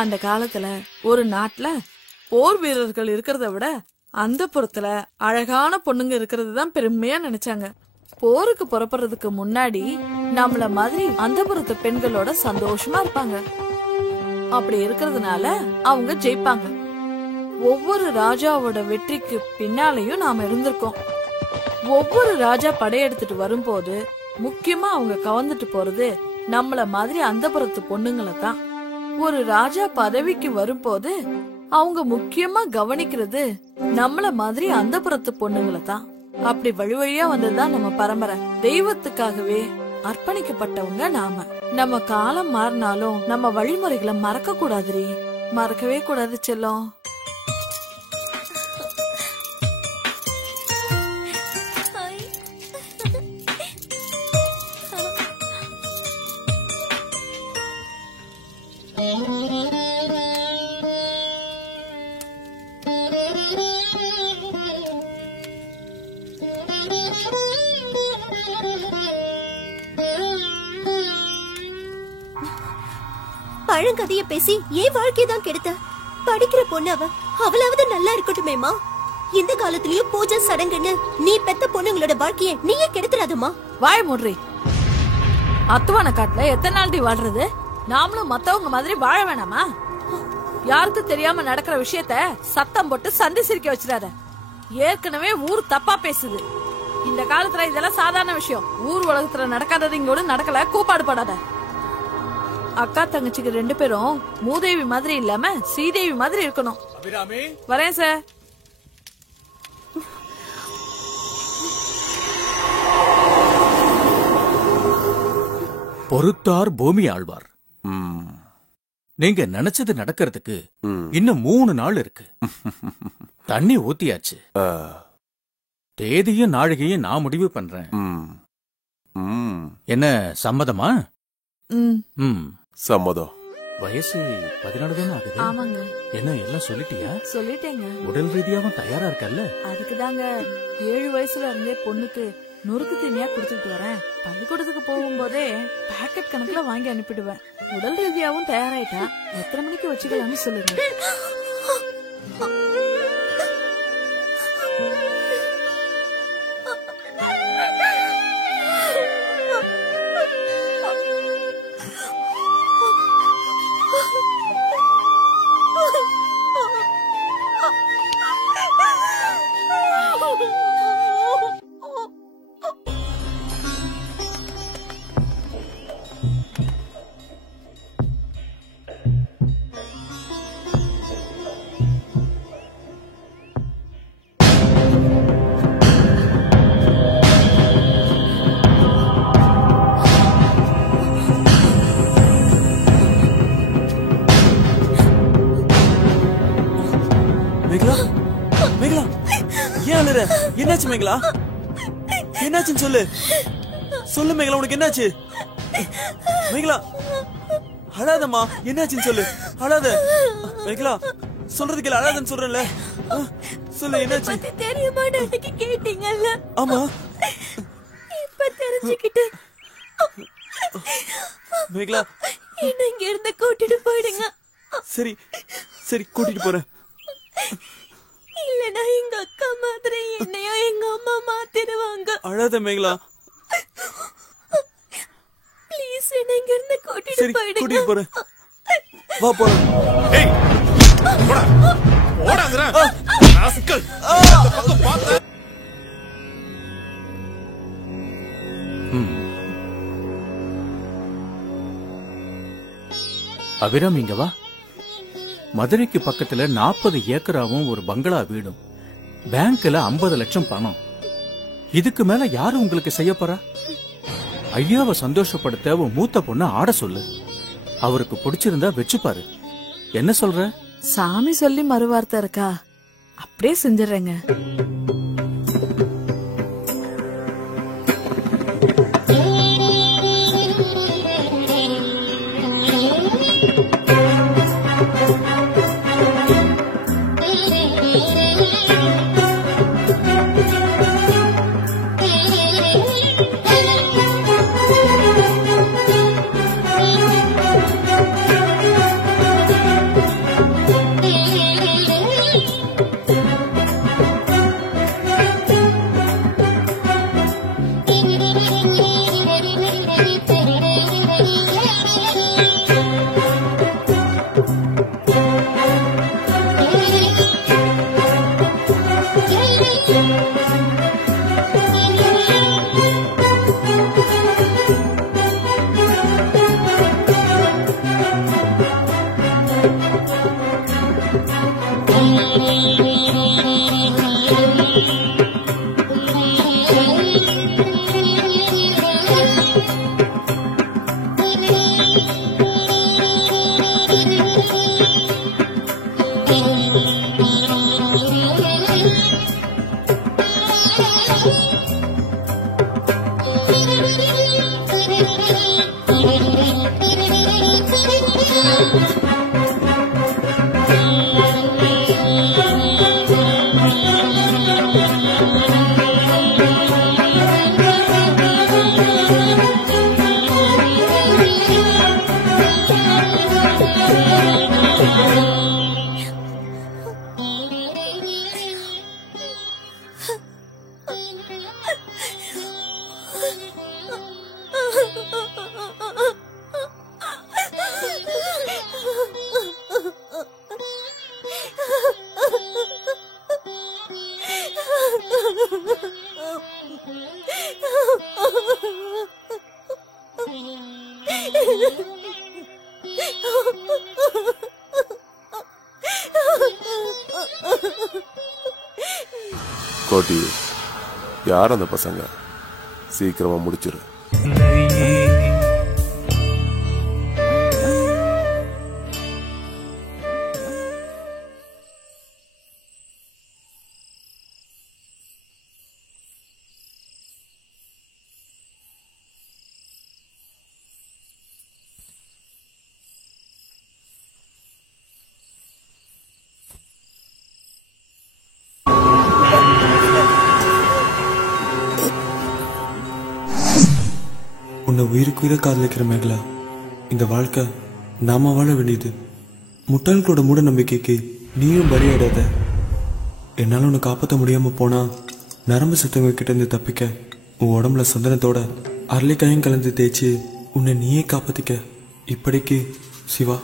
அந்த காலத்துல ஒரு நாட்டுல போர் வீரர்கள் இருக்கிறத விட அந்தப்புறத்துல அழகான பொண்ணுங்க இருக்கிறது தான் பெருமையா நினைச்சாங்க. போருக்கு புறப்படுறதுக்கு முன்னாடி நம்மள மாதிரி அந்தப்புறத்து பெண்களோட சந்தோஷமா இருப்பாங்க. அப்படி இருக்கிறதுனால அவங்க ஜெயிப்பாங்க. ஒவ்வொரு ராஜாவோட வெற்றிக்கு பின்னாலையும் நாம இருந்திருக்கோம். ஒவ்வொரு ராஜா படையெடுத்துட்டு வரும்போது முக்கியமா அவங்க கவர்ந்துட்டு போறது நம்மள மாதிரி அந்தப்புறத்து பொண்ணுங்களை தான். ஒரு ராஜா பதவிக்கு வரும்போது அவங்க முக்கியமா கவனிக்கிறது நம்மள மாதிரி அந்தப்புறத்து பொண்ணுங்களை தான். அப்படி வழி வழியா வந்ததுதான் நம்ம பரம்பரை. தெய்வத்துக்காகவே அர்ப்பணிக்கப்பட்டவங்க நாம. நம்ம காலம் மாறினாலும் நம்ம வழிமுறைகளை மறக்க கூடாதுரி. மறக்கவே கூடாது செல்லம். பழங்கதைய பேசி ஏன் வாழ்க்கையதான் கெடுத்த? படிக்கிற பொண்ணு அவளாவது நல்லா இருக்கட்டுமேமா. இந்த காலத்திலயும் பூஜை சடங்குன்னு நீ பெத்த பொண்ணுங்களோட வாழ்க்கைய நீயே கெடுத்துறாதுமா. வாய மூடுறி. அத்துவான காட்டுல எத்தனை நாள் வாழ்றது? நாமளும் மத்தவங்க மாதிரி வாழ வேணாமா? யாருக்கு தெரியாம நடக்கிற விஷயத்த சத்தம் போட்டு சந்தி சிரிக்க வச்சிடாத. ஏற்கனவே ஊர் தப்பா பேசுது. இந்த காலத்துல இதெல்லாம் சாதாரண விஷயம். ஊர் உலகத்துல நடக்காதது இங்கோடு நடக்கல. கூப்பாடு படாத. அக்கா தங்கச்சிக்கு 2 பேரும் மூதேவி மாதிரி இல்லாம ஸ்ரீதேவி மாதிரி இருக்கணும். வரேன் சார். பொறுத்தார் பூமி ஆழ்வார். நீங்க நினைச்சது நடக்கிறதுக்கு இன்னும் 3 நாள் இருக்கு. தண்ணி ஊத்தியாச்சு. தேதியும் நாழிகையும் நான் முடிவு பண்றேன். என்ன சம்மதமா? சம்மதம். வயசு 14 தானே ஆகுது. ஆமாங்க. என்ன எல்லாம் சொல்லிட்டியா? சொல்லிட்டேங்க. உடல் ரீதியாவும் தயாரா இருக்கல்ல? அதுக்குதாங்க 7 வயசுல இருந்தே பொண்ணுக்கு நொறுக்கு தீனியா குடுத்துட்டு வரேன். பள்ளிக்கூடத்துக்கு போகும்போதே பாக்கெட் கணக்குல வாங்கி அனுப்பிடுவேன். உடல் ரீதியாவும் தயாராயிட்டா எத்தனை மணிக்கு வச்சுக்கலாம்னு சொல்லுங்க. என்னாச்சு மேகலா? என்னாச்சுன்னு சொல்லு. சொல்லு மேகலா, உனக்கு என்னாச்சு? மேகலா அழாதம்மா. என்னாச்சுன்னு சொல்லு. அழாத மேகலா. சொல்றது கேளு. அழாதன்னு சொல்றேன்ல. சொல்லு என்னாச்சு? தெரியுமா அன்னைக்கு கேட்டீங்கல்ல? ஆமா. இப்ப தெரிஞ்சுக்கிட்டேன். மேகலா என்ன இங்க இருந்து கூட்டிட்டு போயிடுங்க. சரி சரி கூட்டிட்டு போறேன். இல்லனா எங்க அக்கா மாதிரி என்னையும் எங்க அம்மா மாத்திடுவாங்க. அழாத மேகலா. ப்ளீஸ் என்ன இங்க இருந்து கூட்டிட்டு போயிடுங்க. கூட்டிட்டு போறேன். வா போலாம். ஏய் போடா. ஓடாதடா. ராஸ்கல். அந்த பக்கம் பாத்து. அபிராம் இங்க வா. மதுரைக்கு பக்கத்துல 40 ஏக்கராவும் ஒரு பங்களா வீடும், பேங்க்ல 50 லட்சம் பணம். இதுக்கு மேல யாரு உங்களுக்கு செய்ய போறா? ஐயாவை சந்தோஷப்படுத்த உன் மூத்த பொண்ணு ஆட சொல்லு. அவருக்கு பிடிச்சிருந்தா வச்சுப்பாரு. என்ன சொல்ற? சாமி சொல்லி மறுவார்த்தை இருக்கா? அப்படியே செஞ்சிடறேங்க. கோட்டி, யார் அந்த பசங்க? சீக்கிரமா முடிச்சிரு. உன்னை உயிருக்கு உயிரை காதலிக்கிற மேகலா, இந்த வாழ்க்கை நாம வாழ வேண்டியது. முட்டாள்களோட மூட நம்பிக்கைக்கு நீயும் பலியாடாத. என்னால உன்னை காப்பாற்ற முடியாம போனா நரம்பு சத்தவங்க கிட்ட இருந்து தப்பிக்க உன் உடம்புல சந்தனத்தோட அரளிக்காயும் கலந்து தேய்ச்சி உன்னை நீயே காப்பாத்திக்க. இப்படிக்கு சிவா.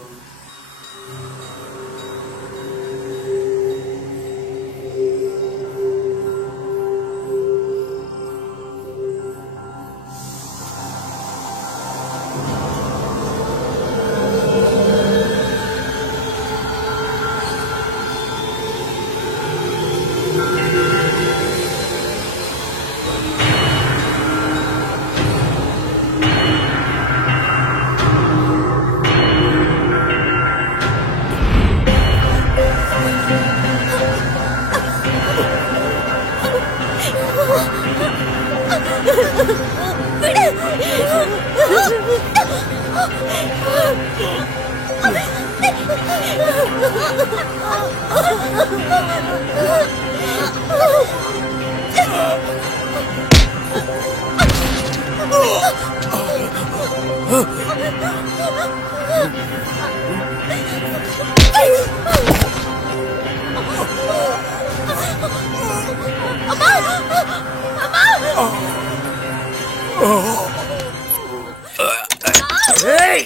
Hey!